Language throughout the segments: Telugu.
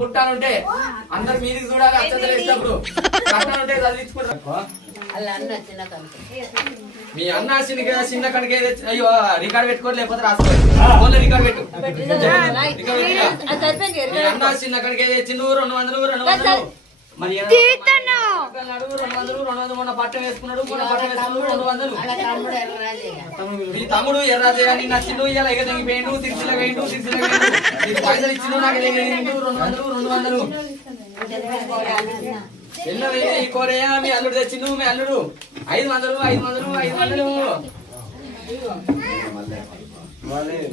పుట్టానుంటే అందరు మీదికి చూడాలి. అచ్చతలు వేసినప్పుడు కట్టానుంటే చదివించుకుంటారు. మీ అన్న చిన్న కడికే అయ్యో రికార్డ్ పెట్టుకోండి, లేకపోతే రాసుకోండి. ఫోన్లో రికార్డ్ పెట్టు. మీ అన్న చిన్న కడికే తెచ్చిండు 200 200. మరి 200 మొన్న పట్టం వేసుకున్నాడు. మొన్న పట్టం వేసుకున్నాడు 200. మీ తమ్ముడు ఎర్రాజయ్య నిన్న నచ్చిండు, ఇలా ఎగ తెగిపోయిండు, సిరిసిల వేయండు. పైసలు ఇచ్చిండు, నాకు 200 ఎన్నో ఈ కోరయ్య మీ అల్లుడు తెచ్చిండు. మీ అల్లుడు 500.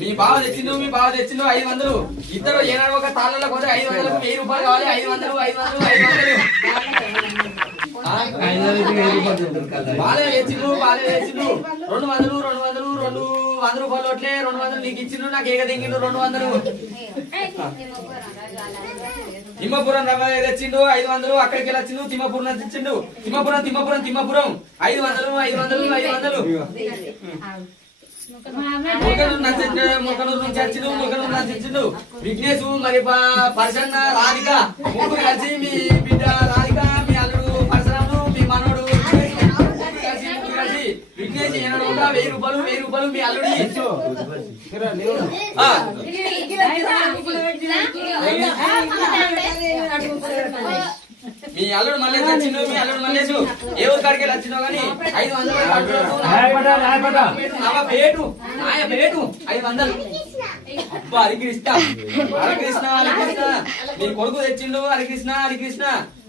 మీ బావ తెచ్చిండు 500. ఇద్దరు ఏనాడు ఒక తాళ్ళలో పోతే 500 1000 రూపాయలు కావాలి. 500. బాలే తెచ్చిండు 200 రూపాయలు అట్లే 200 నీకు ఇచ్చిండు, నాకు ఏక తెంగిండు 200. తిమ్మపురం రవ్వ తెచ్చిండు 500. అక్కడికి వెళ్ళి వచ్చిండు. తిమ్మపురం తెచ్చిండు. తిమ్మపురం 500. మొక్కనూరు నుంచి వచ్చిండు. విఘ్నేశ్ మరి పర్సన్న రాధిక ముగ్గురు కలిసి మీ బిడ్డ రాధిక, మీ అల్లుడు పరశురాముడు, మీ మనోడు కలిసి విఘ్నేశ్ 1000 రూపాయలు మీ అల్లుడి. మీ అల్లుడు మల్లేష్ వచ్చిండు. ఏ ఊరు కాడికి వచ్చిందో గానీ 500 పేటు 500. హరికృష్ణ మీ కొడుకు తెచ్చిండు. హరికృష్ణ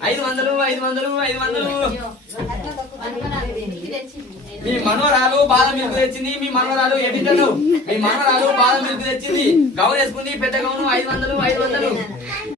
500. మీ మనవరాలు బాదం మిల్క్ తెచ్చింది. మీ మనవరాలు ఎబిటను మీ మనవరాలు బాదం మిల్క్ తెచ్చింది. గౌన్ వేసుకుంది, పెద్ద గౌను 500.